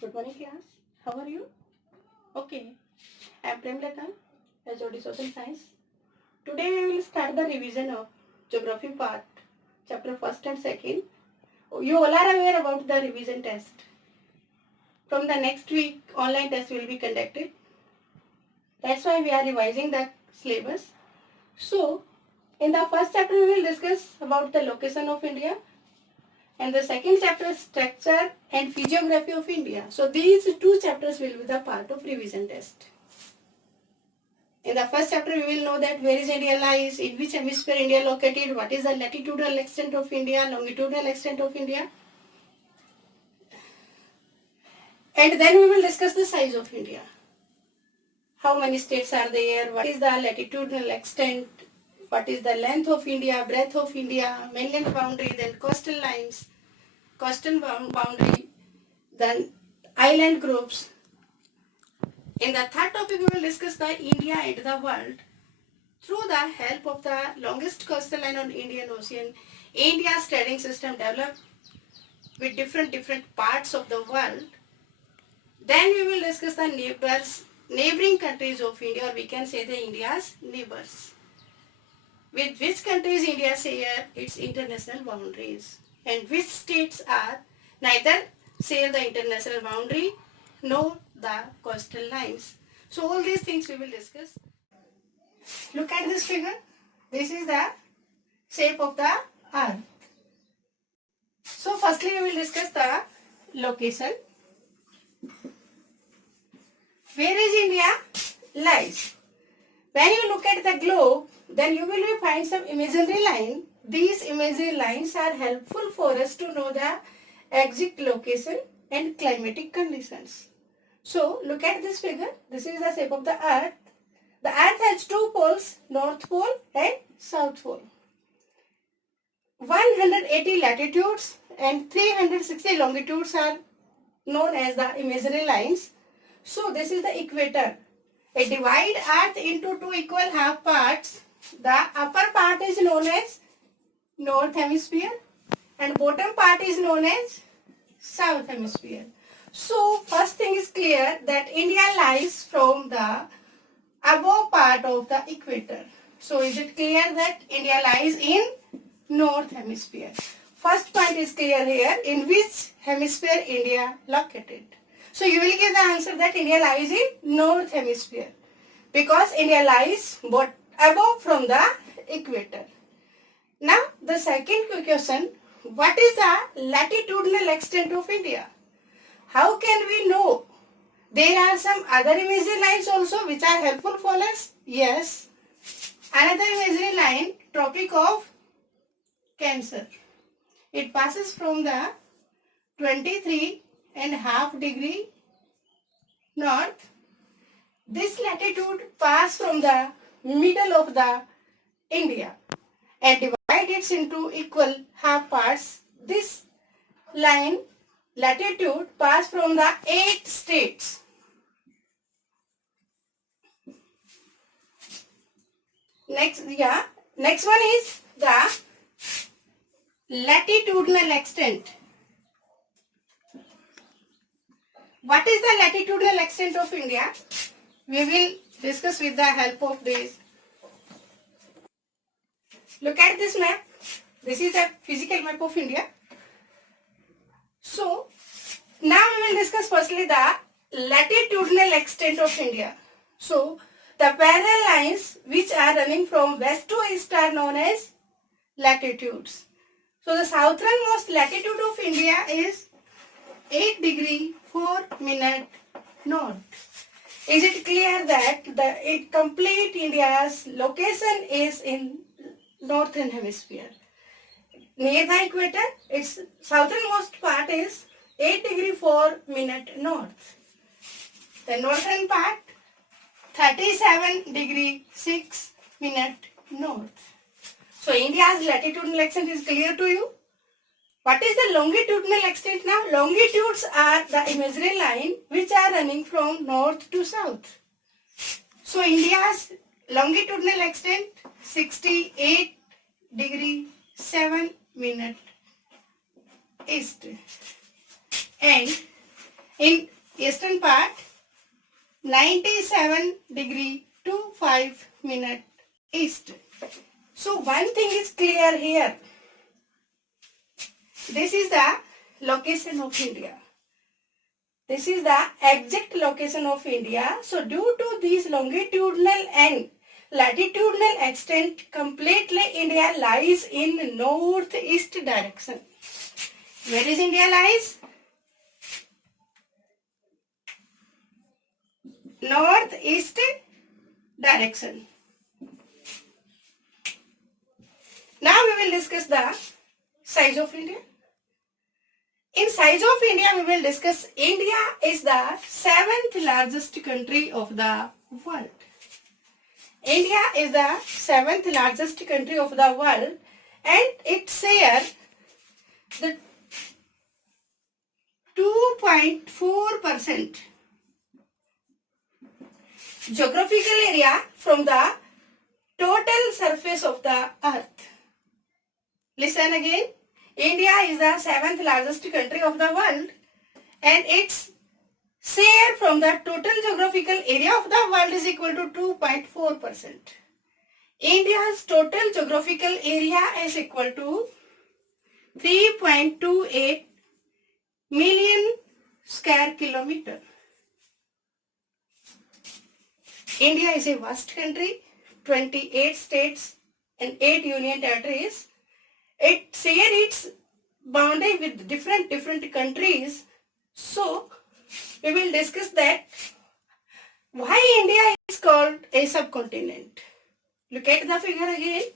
Good morning class. How are you? Okay. I am Premlata, HOD Social Science. Today we will start the revision of Geography part, chapter 1st and 2nd. You all are aware about the revision test. From the next week, online test will be conducted. That's why we are revising the syllabus. So, in the first chapter we will discuss about the location of India. And the second chapter is structure and physiography of India. So these two chapters will be the part of revision test. In the first chapter we will know that where is India lies, in which hemisphere India located, what is the latitudinal extent of India, longitudinal extent of India. And then we will discuss the size of India. How many states are there, what is the latitudinal extent, what is the length of India, breadth of India, mainland boundary, then coastal lines, coastal boundary, then island groups. In the third topic, we will discuss the India and the world. Through the help of the longest coastal line on Indian Ocean, India's trading system developed with different parts of the world. Then we will discuss the neighboring countries of India, or we can say the India's neighbors. With which countries India share its international boundaries, and which states are neither share the international boundary nor the coastal lines. So all these things we will discuss. Look at this figure. This is the shape of the earth. So firstly we will discuss the location. Where is India lies? When you look at the globe, then you will find some imaginary line. These imaginary lines are helpful for us to know the exact location and climatic conditions. So look at this figure. This is the shape of the earth. The earth has two poles, North Pole and South Pole. 180 latitudes and 360 longitudes are known as the imaginary lines. So this is the equator. A divide earth into two equal half parts. The upper part is known as North Hemisphere and bottom part is known as South Hemisphere. So first thing is clear that India lies from the above part of the equator. So is it clear that India lies in North Hemisphere? First point is clear here. In which hemisphere India located? So you will give the answer that India lies in North Hemisphere because India lies above from the equator. Now the second question, what is the latitudinal extent of India? How can we know? There are some other imaginary lines also which are helpful for us. Yes. Another imaginary line, Tropic of Cancer. It passes from the 23.5 degree north. This latitude passes from the middle of the India and divide it into equal half parts. This line latitude passes from the 8 states. Next one is the latitudinal extent. What is the latitudinal extent of India? We will discuss with the help of this. Look at this map. This is a physical map of India. So, now we will discuss firstly the latitudinal extent of India. So, the parallel lines which are running from west to east are known as latitudes. So, the southernmost latitude of India is 8 degree 4 minute north. Is it clear that the complete India's location is in northern hemisphere? Near the equator, its southernmost part is 8 degree 4 minute north. The northern part 37 degree 6 minute north. So India's latitudinal extent is clear to you. What is the longitudinal extent now? Longitudes are the imaginary line which are running from north to south. So India's longitudinal extent 68 degree 7 minute east. And In eastern part, 97 degree to 5 minute east. So one thing is clear here. This is the location of India. This is the exact location of India. So due to these longitudinal and latitudinal extent, completely India lies in northeast direction. Where is India lies? Northeast direction. Now we will discuss the size of India. In size of India, we will discuss India is the 7th largest country of the world. India is the 7th largest country of the world and it shares the 2.4% geographical area from the total surface of the earth. Listen again. India is the 7th largest country of the world and its share from the total geographical area of the world is equal to 2.4%. India's total geographical area is equal to 3.28 million square kilometer. India is a vast country, 28 states and 8 union territories. It shares its boundary with different countries. So, we will discuss that why India is called a subcontinent. Look at the figure again.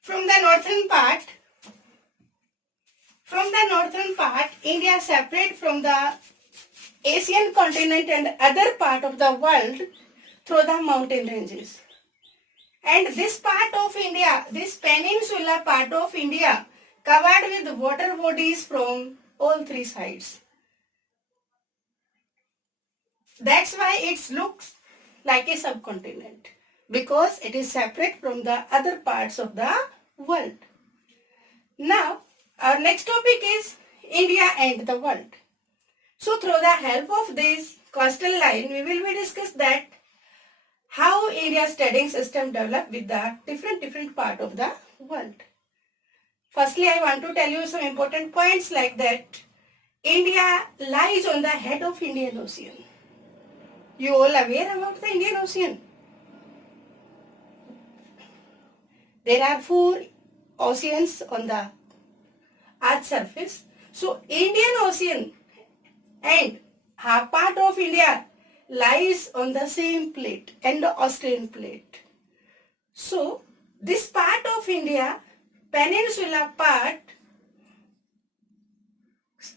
From the northern part, India separate from the Asian continent and other part of the world through the mountain ranges. And this part of India, this peninsula part of India, covered with water bodies from all three sides. That's why it looks like a subcontinent, because it is separate from the other parts of the world. Now, our next topic is India and the world. So, through the help of this coastal line, we will be discuss that how India's studying system developed with the different part of the world. Firstly, I want to tell you some important points like that. India lies on the head of Indian Ocean. You all aware about the Indian Ocean? There are 4 oceans on the Earth's surface. So, Indian Ocean and half part of India lies on the same plate and the Australian plate. So, this part of India, peninsula part,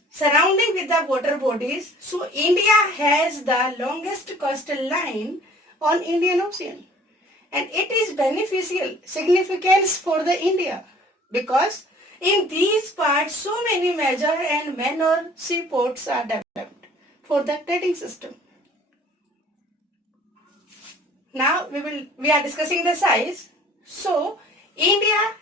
surrounding with the water bodies, so India has the longest coastal line on Indian Ocean. And it is beneficial significance for the India because in these parts so many major and minor seaports are developed for the trading system. Now we are discussing the size. So India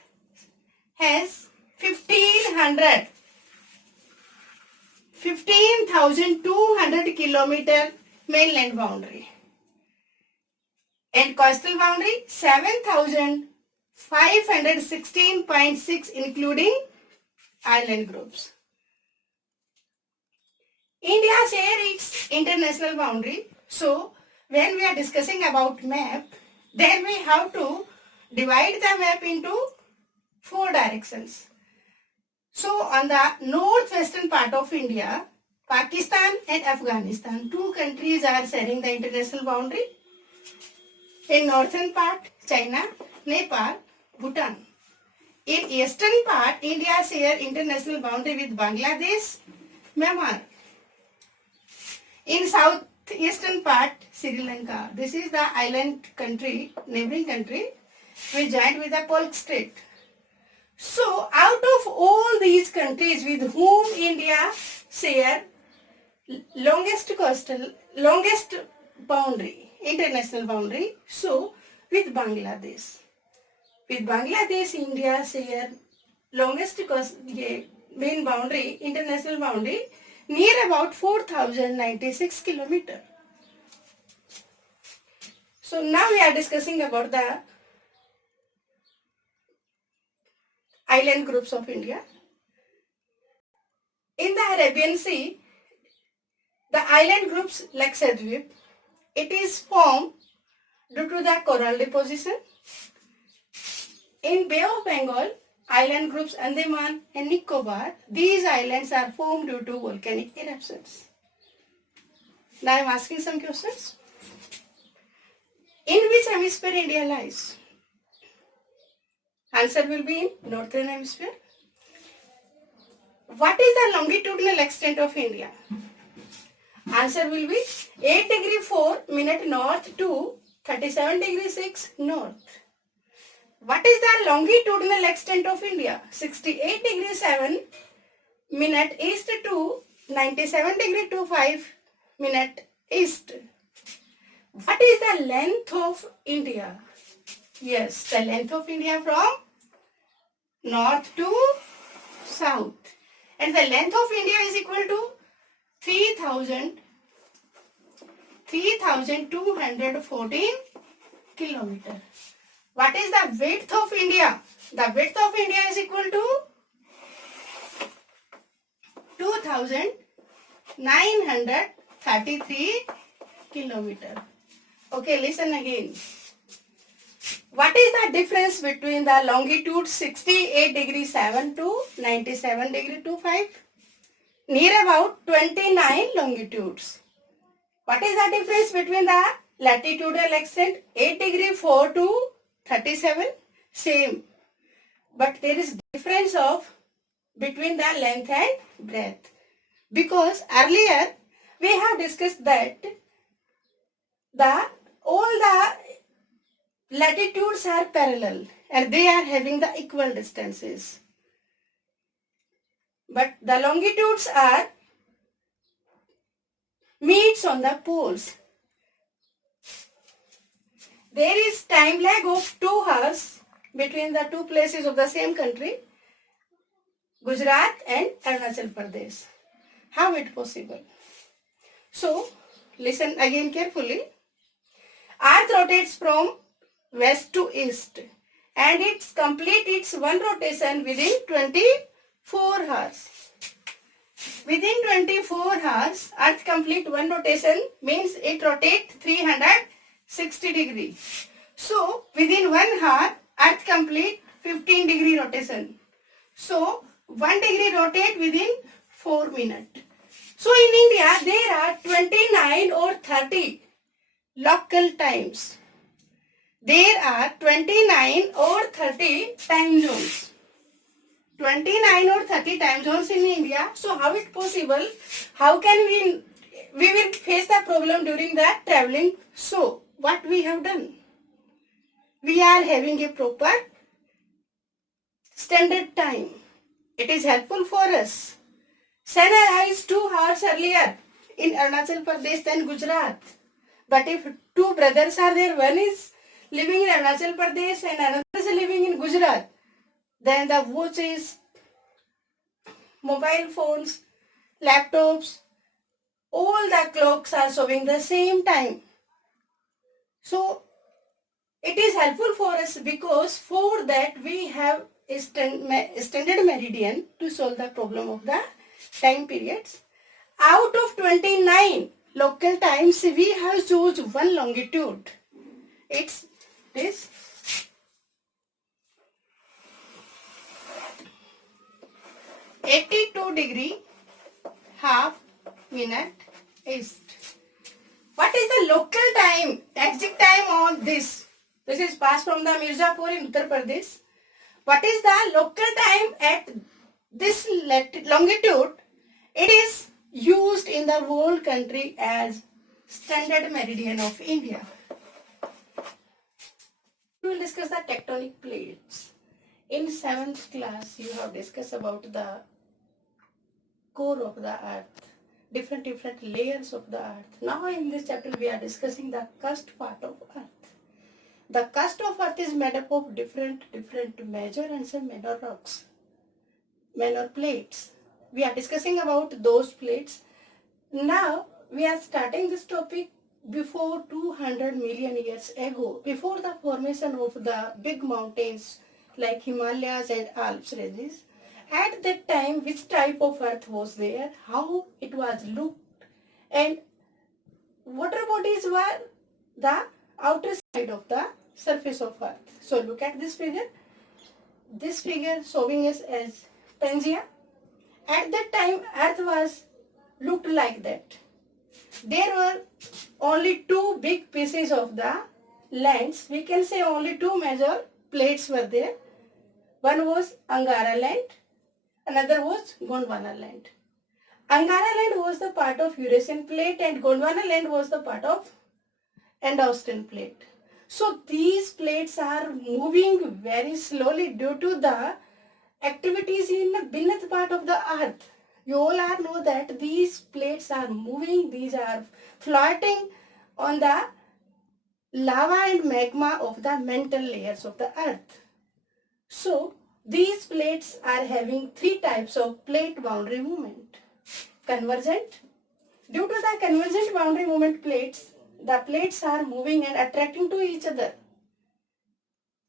has 15,200 kilometer mainland boundary and coastal boundary 7,516.6 including island groups. India shares its international boundary. So when we are discussing about map, then we have to divide the map into 4 directions. So on the northwestern part of India, Pakistan and Afghanistan, 2 countries are sharing the international boundary. In northern part, China, Nepal, Bhutan. In eastern part, India shares international boundary with Bangladesh, Myanmar. In southeastern part, Sri Lanka. This is the island country, neighboring country, which joined with the Polk state. So, out of all these countries with whom India share longest boundary, international boundary, so with Bangladesh. With Bangladesh, India share longest main boundary, international boundary, near about 4096 kilometer. So now we are discussing about the island groups of India. In the Arabian Sea, the island groups Lakshadweep, it is formed due to the coral deposition. In Bay of Bengal, island groups Andaman and Nicobar, these islands are formed due to volcanic eruptions. Now I am asking some questions. In which hemisphere India lies? Answer will be in northern hemisphere. What is the longitudinal extent of India? Answer will be 8 degree 4 minute north to 37 degree 6 north. What is the longitudinal extent of India? 68 degree 7 minute east to 97 degree 25 minute east. What is the length of India? Yes, the length of India from north to south. And the length of India is equal to 3,214 kilometers. What is the width of India? The width of India is equal to 2,933 kilometers. Okay, listen again. What is the difference between the longitude 68 degree 7 to 97 degree 25? Near about 29 longitudes. What is the difference between the latitudinal extent 8 degree 4 to 37? Same. But there is difference of between the length and breadth. Because earlier we have discussed that all the latitudes are parallel and they are having the equal distances. But the longitudes are meets on the poles. There is time lag of 2 hours between the two places of the same country, Gujarat and Arunachal Pradesh. How it possible? So, listen again carefully. Earth rotates from west to east and it completes its one rotation within 24 hours. Within 24 hours, Earth complete one rotation means it rotates 360 degree. So, within 1 hour, Earth complete 15 degree rotation. So, 1 degree rotate within 4 minutes. So, in India, there are 29 or 30 local times. There are 29 or 30 time zones. 29 or 30 time zones in India. So how it possible? How can we will face the problem during the traveling? So what we have done? We are having a proper standard time. It is helpful for us. Sun arrives 2 hours earlier in Arunachal Pradesh than Gujarat. But if two brothers are there, one is living in Arunachal Pradesh and another is living in Gujarat, then the watches, mobile phones, laptops, all the clocks are showing the same time. So it is helpful for us because for that we have a standard meridian to solve the problem of the time periods. Out of 29 local times, we have choose one longitude. It's this 82 degree half minute east. What is the local time, exact time on this? This is passed from the Mirzapur in Uttar Pradesh. What is the local time at this longitude? It is used in the whole country as standard meridian of India. We will discuss the tectonic plates. In 7th class, you have discussed about the core of the earth, different layers of the earth. Now in this chapter, we are discussing the crust part of earth. The crust of earth is made up of different major and some minor rocks. minor plates. We are discussing about those plates. Now we are starting this topic before 200 million years ago, before the formation of the big mountains like Himalayas and Alps ranges. At that time, which type of earth was there, how it was looked, and water bodies were the outer side of the surface of earth. So look at this figure. This figure showing us as Pangaea. At that time, earth was looked like that. There were only two big pieces of the lands. We can say only two major plates were there. One was Angara land, another was Gondwana land. Angara land was the part of Eurasian plate and Gondwana land was the part of Indo-Australian plate. So these plates are moving very slowly due to the activities in the beneath part of the earth. You all are know that these plates are moving, these are floating on the lava and magma of the mantle layers of the earth. So these plates are having three types of plate boundary movement. Convergent. Due to the convergent boundary movement plates, the plates are moving and attracting to each other.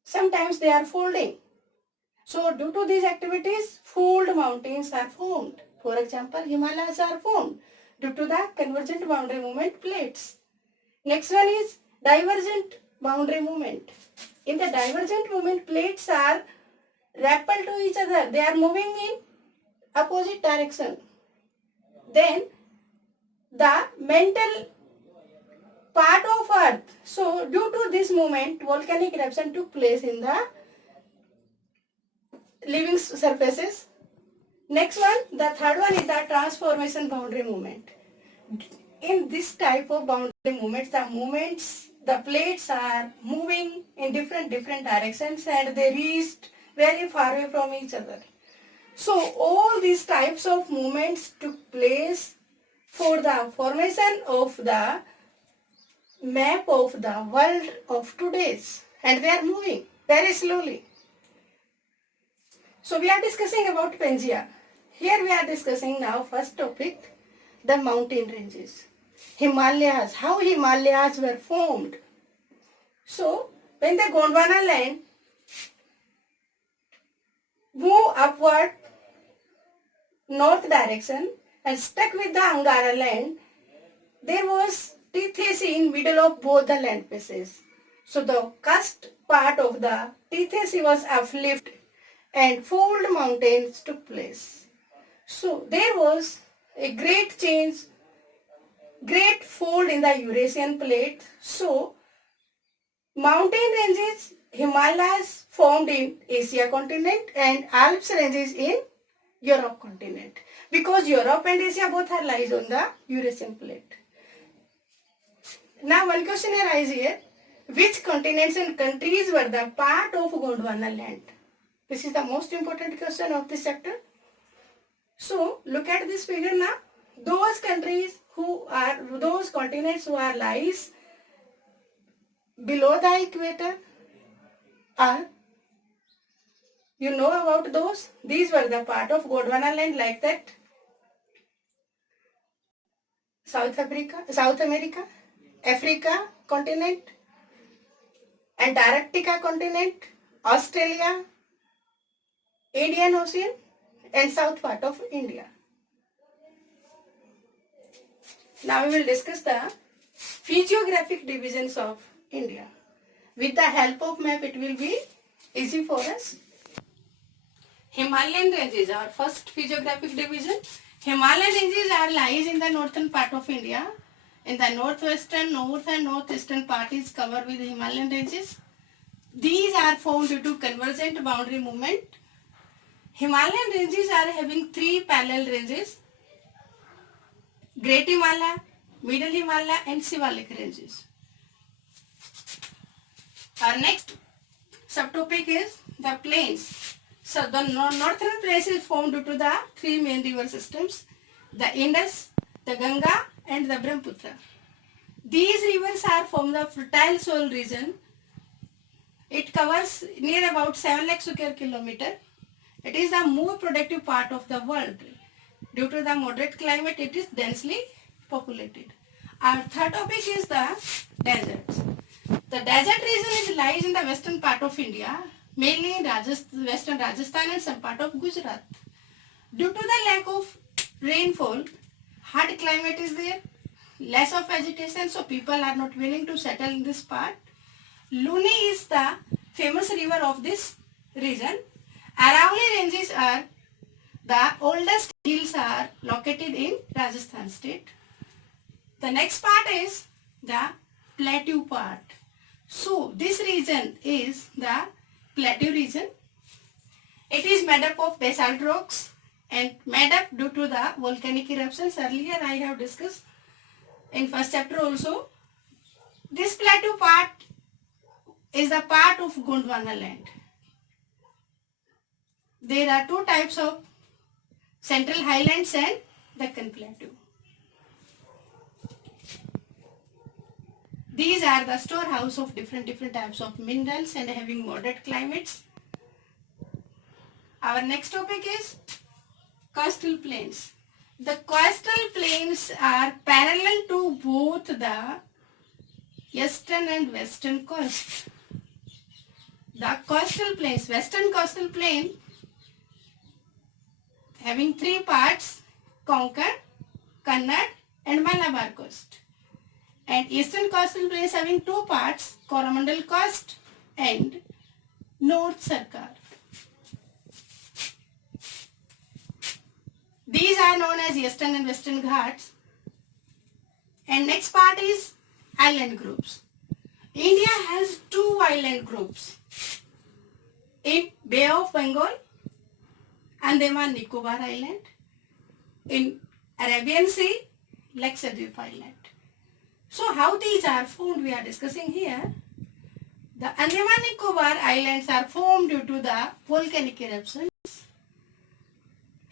Sometimes they are folding. So due to these activities, fold mountains are formed. For example, Himalayas are formed due to the convergent boundary movement plates. Next one is divergent boundary movement. In the divergent movement, plates are repelled to each other. They are moving in opposite direction. Then the mantle part of earth. So due to this movement, volcanic eruption took place in the living surfaces. Next one, the third one is the transformation boundary movement. In this type of boundary movements, the plates are moving in different directions and they reached very far away from each other. So all these types of movements took place for the formation of the map of the world of today's, and they are moving very slowly. So we are discussing about Pangaea. Here we are discussing now first topic, the mountain ranges. Himalayas, how Himalayas were formed. So when the Gondwana land moved upward north direction and stuck with the Angara land, there was teeth in middle of both the land pieces. So the crust part of the teeth was uplifted and fold mountains took place. So there was a great change, great fold in the Eurasian plate. So mountain ranges, Himalayas formed in Asia continent and Alps ranges in Europe continent. Because Europe and Asia both are lies on the Eurasian plate. Now one question arises here. Which continents and countries were the part of Gondwana land? This is the most important question of this chapter. So look at this figure now. Those continents who are lies below the equator are, you know about those? These were the part of Gondwana land like that. South America, Africa continent, Antarctica continent, Australia, Indian Ocean and south part of India. Now we will discuss the physiographic divisions of India. With the help of map it will be easy for us. Himalayan ranges are first physiographic division. Himalayan ranges are lies in the northern part of India. In the northwestern, north and northeastern part is covered with Himalayan ranges. These are formed due to convergent boundary movement. Himalayan ranges are having three parallel ranges: Great Himalaya, Middle Himalaya and Shivalik ranges. Our next subtopic is the plains. So the northern plains is formed due to the three main river systems: the Indus, the Ganga and the Brahmaputra. These rivers are from the fertile soil region. It covers near about 7 lakh square kilometer It is the more productive part of the world. Due to the moderate climate, it is densely populated. Our third topic is the deserts. The desert region lies in the western part of India, mainly in western Rajasthan and some part of Gujarat. Due to the lack of rainfall, hard climate is there, less of vegetation, so people are not willing to settle in this part. Luni is the famous river of this region. Aravalli ranges are the oldest hills are located in Rajasthan state. The next part is the plateau part. So this region is the plateau region. It is made up of basalt rocks and made up due to the volcanic eruptions. Earlier I have discussed in first chapter also. This plateau part is the part of Gondwana land. There are two types of Central Highlands and Deccan Plateau. These are the storehouse of different types of minerals and having moderate climates. Our next topic is coastal plains. The coastal plains are parallel to both the eastern and western coast. The coastal plains, western coastal plain having three parts, Konkan, Kannad and Malabar coast. And eastern coastal plains having two parts, Coromandel coast and North Sarkar. These are known as eastern and western Ghats. And next part is island groups. India has two island groups in Bay of Bengal, Andaman Nicobar Island, in Arabian Sea, Lakshadweep Island. So how these are formed we are discussing here. The Andaman Nicobar Islands are formed due to the volcanic eruptions,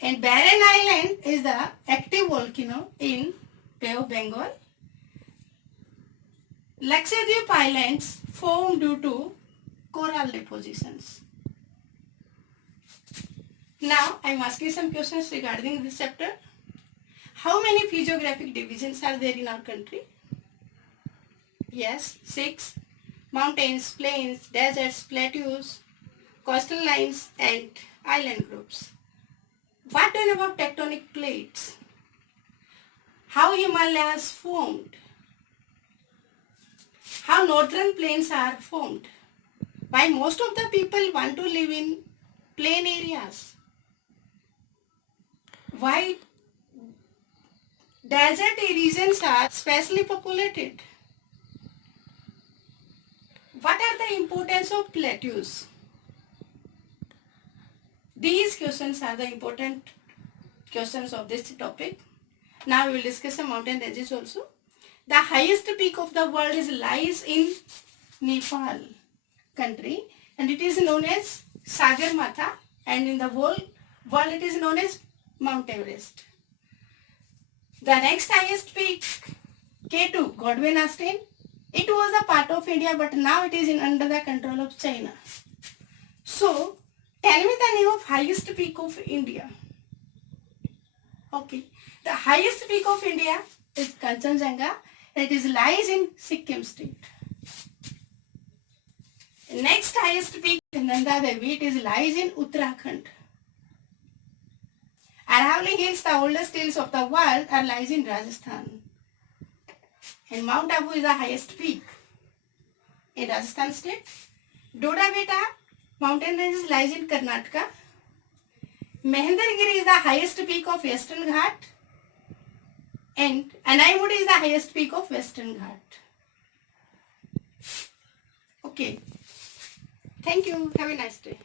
and Barren Island is the active volcano in Bay of Bengal. Lakshadweep Islands formed due to coral depositions. Now I am asking some questions regarding this chapter. How many physiographic divisions are there in our country? Yes, 6. Mountains, plains, deserts, plateaus, coastal lines and island groups. What do you know about tectonic plates? How Himalayas formed? How northern plains are formed? Why most of the people want to live in plain areas? Why desert regions are sparsely populated? What are the importance of plateaus? These questions are the important questions of this topic. Now we will discuss some mountain ranges also. The highest peak of the world lies in Nepal country and it is known as Sagarmatha, and in the whole world it is known as Mount Everest. The next highest peak, K2, Godwin Austen. It was a part of India but now it is under the control of China. So tell me the name of highest peak of India. Okay, the highest peak of India is Kanchenjunga and it lies in Sikkim state. Next highest peak, Nanda Devi, it lies in Uttarakhand. Aravalli Hills, the oldest hills of the world, lies in Rajasthan. And Mount Abu is the highest peak in Rajasthan state. Doda Beta mountain range lies in Karnataka. Mehendragiri is the highest peak of Western Ghat. And Anaimudi is the highest peak of Western Ghat. Okay. Thank you. Have a nice day.